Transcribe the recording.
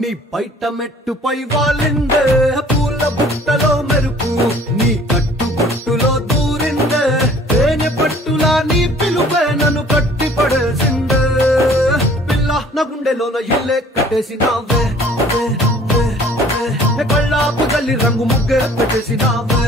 నీ పైట మెట్టుపై వాలిందే పూల బుట్టలో మెరుపు నీ కట్టు బుట్టులో దూరిందే తేనె పట్టులా నీ పిలుపే నన్ను కట్టి పడేసిందే పిల్ల నా గుండెలోన ఇల్లే కట్టేసినావే కళ్ళాపు జల్లి రంగు ముగ్గే పెట్టేసినావే